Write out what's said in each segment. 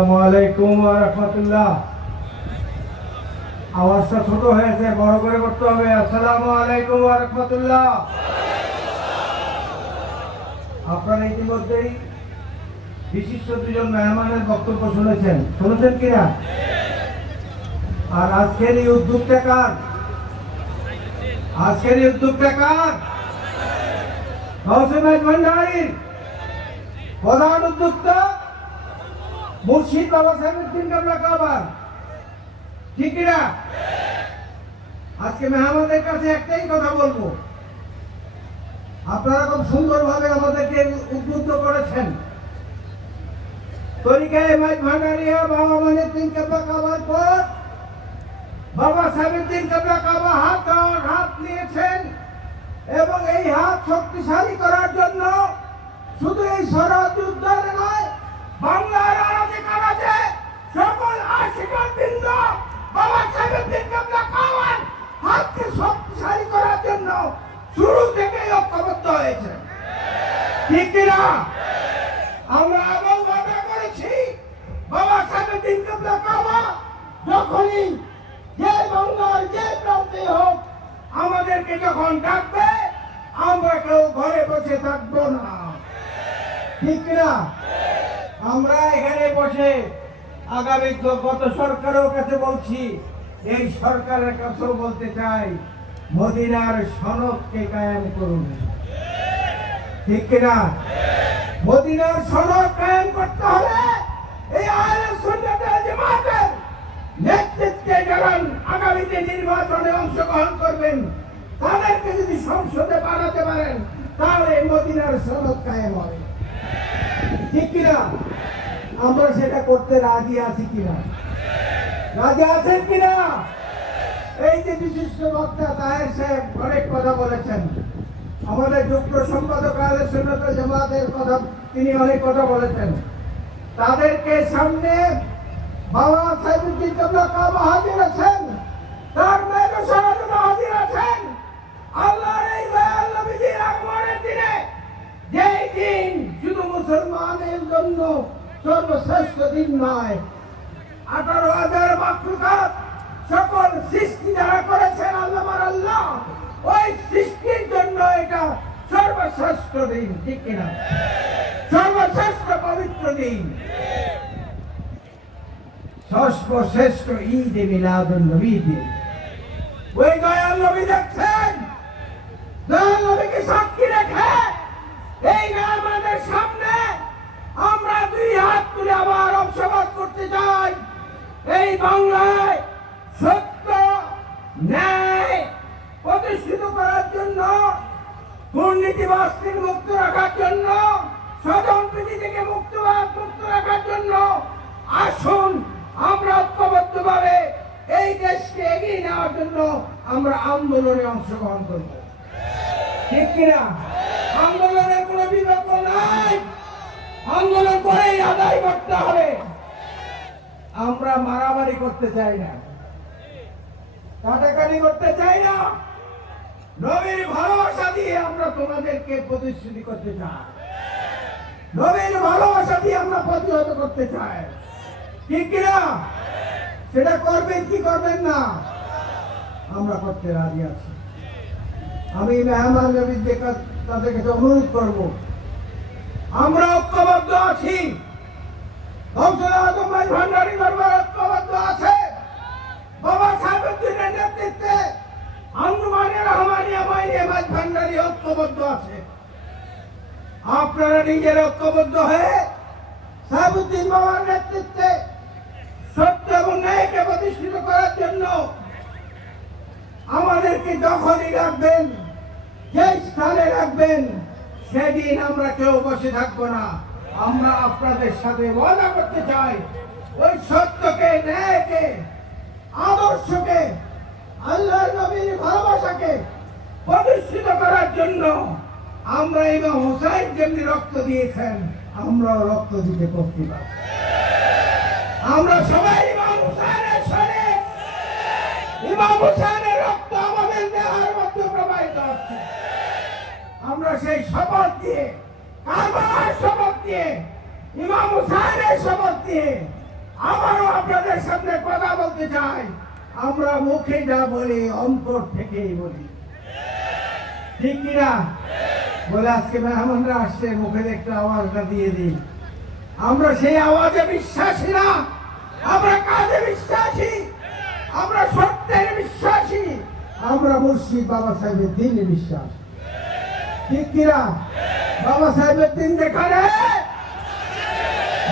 আসসালামুআলাইকুম ওয়া রাহমাতুল্লাহ। আওয়াজটা ছোট হয়েছে, বড় করে করতে হবে। আসসালামু আলাইকুম ওয়া রাহমাতুল্লাহ। আপনারা ইতিমধ্যেই বিশিষ্ট দুজন মেহমানের বক্তব্য শুনেছেন কিনা? আর আজকের এই উদ্যোগটা কার? গৌসেমাইজ ভান্ডারীর প্রধান উদ্যোক্তা মুর্শিদ বাবা সাইফুদ্দিন কাবলা কাবার, ঠিক কিনা? আজকে মেহমানদের কাছে একটাই কথা বলবো, আপনারা খুব সুন্দরভাবে আমাদেরকে উদ্বুদ্ধ করেছেন। তরিকায়ে মাইজ ভান্ডারিয়া বাবা মাইনুদ্দিন কাবলা কাবার পর বাবা সাইফুদ্দিন কাবলা কাবা হাত নিয়েছেন এবং এই হাত শক্তিশালী করার জন্য শুধু এই সরহদ উদ্ধারে নয়, বাংলার আনাচে কানাচে সকল আশিকবৃন্দ বাবা সাইফুদ্দিন কাবলা কাবার হাতকে শক্তিশালী করার জন্য শুরু থেকেই ঐক্যবদ্ধ হয়েছে, ঠিক কিনা? আমরা এবং ওয়াদা করেছি বাবা সাইফুদ্দিন কাবলা কাবা যখনই যে বাংলার যে প্রান্তে হোক আমাদেরকে যখন ডাকবে আমরা কেউ ঘরে বসে থাকবো না, ঠিক না? আমরা এখানে বসে আগামী গত সরকারের কাছে বলছি, এই সরকারের কাছেও বলতে চাই, মদিনার সনদকে কায়েম করুন, ঠিক কিনা? মদিনার সনদ কায়েম করতে হলে এই আহলে সুন্নাত ওয়াল জামাতের নেতৃত্বে যারা আগামীতে নির্বাচনে অংশগ্রহণ করবেন তাদেরকে যদি সংসদে বানাতে পারেন তাহলে মদিনার সনদ কায়েম হবে, ঠিক কিনা? আমরা সেটা করতে রাজি আছি কিনা? রাজি আছেন কিনা? এই যে বিশিষ্ট বক্তা তাহের সাহেব অনেক কথা বলেছেন, আমাদের যুগ্ম সম্পাদক আহলে সুন্নাত ওয়াল জামাতের কথা তিনি অনেক কথা বলেছেন। তাদেরকে সামনে বাবা সাইফুদ্দিন কাবলা কাবা হাজির আছেন, তার মেয়ের সরাসরি হাজির আছেন। আল্লাহর এই দয়াল নবীজির আগমনের দিনে, যেই দিন শুধু মুসলমানের জন্য সর্বশ্রেষ্ঠ দিন নয়, 18,000 মাখলুকাত সকল সৃষ্টি যারা করেছেন আল্লাহ ওই সৃষ্টির জন্য এটা সর্বশ্রেষ্ঠ দিন, ঠিক কিনা? সর্বশ্রেষ্ঠ পবিত্র দিন, সর্বশ্রেষ্ঠ ঈদ এ মিলাদুন নবী দিন। ওই দয়াল নবী দেখছেন, দয়াল নবীকে সাক্ষী রেখে এই মেহমানদের সামনে আমরা দুই হাত তুলে আবার অংশবাদ করতে চাই। এই বাংলায় সত্য ন্যায় প্রতিষ্ঠিত করার জন্য, দুর্নীতিবাজ থেকে মুক্ত রাখার জন্য, স্বজনপ্রীতি থেকে মুক্ত রাখার জন্য আসুন আমরা ঐক্যবদ্ধভাবে এই দেশকে এগিয়ে নেওয়ার জন্য আমরা আন্দোলনে অংশগ্রহণ করব, ঠিক কিনা? আন্দোলনের কোনো বিকল্প নাই, আন্দোলন করেই আদায় করতে হবে। আমরা মারামারি করতে চাই না, কাটাকাটি করতে চাই না, নবীর ভালোবাসা দিয়ে আমরা তোমাদেরকে প্রতিশ্রুতি করতে চাই, নবীর ভালোবাসা দিয়ে আমরা প্রতিহত করতে চাই, ঠিক কিনা? সেটা করবেন কি করবেন না? আমরা করতে রাজি আছি। আমি মেহমান নবীদের তাদের কাছে অনুরোধ করব, আমরা ঐক্যবদ্ধ আছি, গৌসুল আজম মাইজ ভান্ডারী দরবার ঐক্যবদ্ধ আছে, বাবা সাইফুদ্দিনের নেতৃত্বে আঞ্জুমানে রহমানিয়া মাইজ ভান্ডারী ঐক্যবদ্ধ আছে। আপনারা নিজেরা ঐক্যবদ্ধ হয়ে সাইফুদ্দিন বাবার নেতৃত্বে সত্য এবং ন্যায়কে প্রতিষ্ঠিত করার জন্য আমাদেরকে যখনই রাখবেন, যে স্থানে রাখবেন, সেদিন আমরা কেউ বসে থাকবো না। আমরা আপনাদের সাথে ওয়াদা করতে চাই, ওই সত্যকে, ন্যায়কে, আদর্শকে, আল্লাহ নবীর ভালোবাসাকে প্রতিষ্ঠিত করার জন্য আমরা ইমাম হুসাইন যেমনি রক্ত দিয়েছেন আমরাও রক্ত দিতে প্রস্তুত আছি। আমরা সবাই ইমাম হুসাইনের সাথে, ইমাম হুসাইনের রক্ত আমাদের দেহের মধ্যে প্রবাহিত হচ্ছে। আমরা সেই শপথ দিয়ে, কারবালার শপথ দিয়ে, ইমাম হুসাইনের শপথ দিয়ে আমারও আপনাদের সামনে কথা বলতে চাই, আমরা মুখে যা বলি অন্তর থেকেই বলি, ঠিক কিনা? বলে আজকে মেহমানরা আসছে, মুখে একটু আওয়াজটা দিয়ে দিই। আমরা সেই আওয়াজে বিশ্বাসী না, আমরা কাজে বিশ্বাসী, আমরা সত্যের বিশ্বাসী, আমরা মুর্শিদ বাবা সাহেবের দিনে বিশ্বাস, ঠিক কিনা? বাবা সাহেবের দিন যেখানে,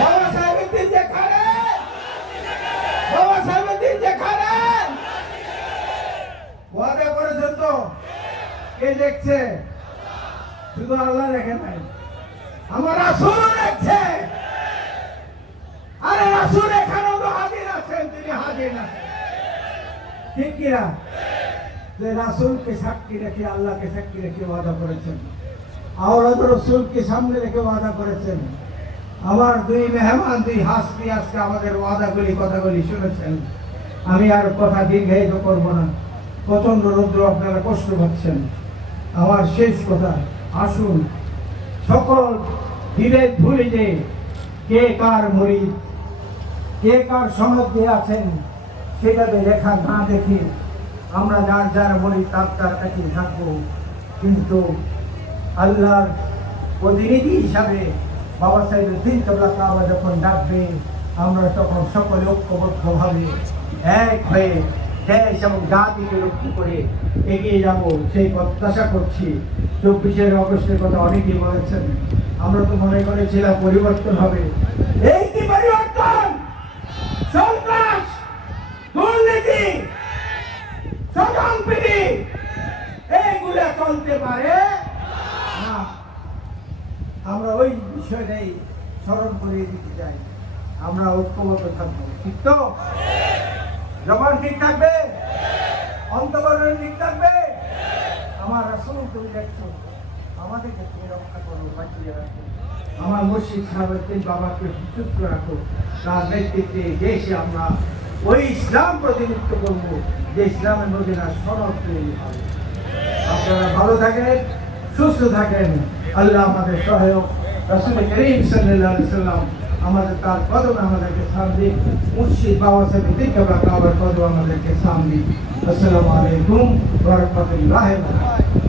বাবা সাহেবের দিন যেখানে, বাবা সাহেবের দিন যেখানে ওয়াদা করেছেন তো, কে দেখছে? শুধু আল্লাহ দেখে নাই, আমার রাসূল দেখছে। আরে রাসূল এখানেও তো হাজির আছেন, তিনি হাজির আছেন, ঠিক কিনা? যে রাসূলকে সাক্ষী রেখে, আল্লাহকে সাক্ষী রেখে ওয়াদা করেছেন, আওলাদ রাসূলকে সামনে রেখে ওয়াদা করেছেন। আমার দুই মেহমান, দুই হাসতি আজকে আমাদের ওয়াদাগুলি কথাগুলি শুনেছেন। আমি আর কথা দীর্ঘায়িত করব না, প্রচন্ড রৌদ্র, আপনারা কষ্ট পাচ্ছেন। আমার শেষ কথা, আসুন সকল বিভেদ ভুলে যে কে কার মুরিদ, কে কার সনদ দিয়ে আছেন সেটাতে লেখা না দেখে আমরা যার যার মুরিদ তার তার কাছে থাকবো, কিন্তু আল্লাহর প্রতিনিধি হিসাবে বাবা সাহেবের দিন কেবলা কাবা যখন ডাকবে, আমরা তখন সকলে ঐক্যবদ্ধভাবে এক হয়ে দেশ এবং জাতিকে রক্ষা করে এগিয়ে যাব, সেই প্রত্যাশা করছি। 24 অগস্টের কথা অনেকেই বলেছেন, আমরা তো মনে করেছিলাম পরিবর্তন হবে। এই কি পরিবর্তন? সন্ত্রাস, দুর্নীতি, সম্প্রীতি এইগুলা চলতে পারে না। আমরা ওই বিষয়টাই স্মরণ করিয়ে দিতে চাই, আমরা ঐক্যবদ্ধ থাকবো, ঠিক তো? জবান ঠিক থাকবে, অন্তঃকরণ ঠিক থাকবে। আমার রাসূল তুমি দেখছো, আমাদেরকে তুমি রক্ষা করো, বাঁচিয়ে রাখো। আমার মুর্শিদ সাহেবের বাবাকে সুস্থ রাখো, তার নেতৃত্বে দেশে আমরা ওই ইসলাম প্রতিনিধিত্ব করবো, যে ইসলামের মদিনা সনদ তৈরি হবে। আপনারা ভালো থাকেন, সুস্থ থাকেন, আল্লাহ আমাদের সহায়ক। রাসূল করিম সাল্লাল্লাহু আলাইহি ওয়াসাল্লাম আমাদের তার কদমে আমাদেরকে সাথ দিন, মুর্শিদ বাবা সাহেবের দিন কেবলা কাবার কদমে আমাদেরকে সাথ দিন। আসসালামু আলাইকুম ওয়া রাহমাতুল্লাহি ওয়া বারাকাতুহু।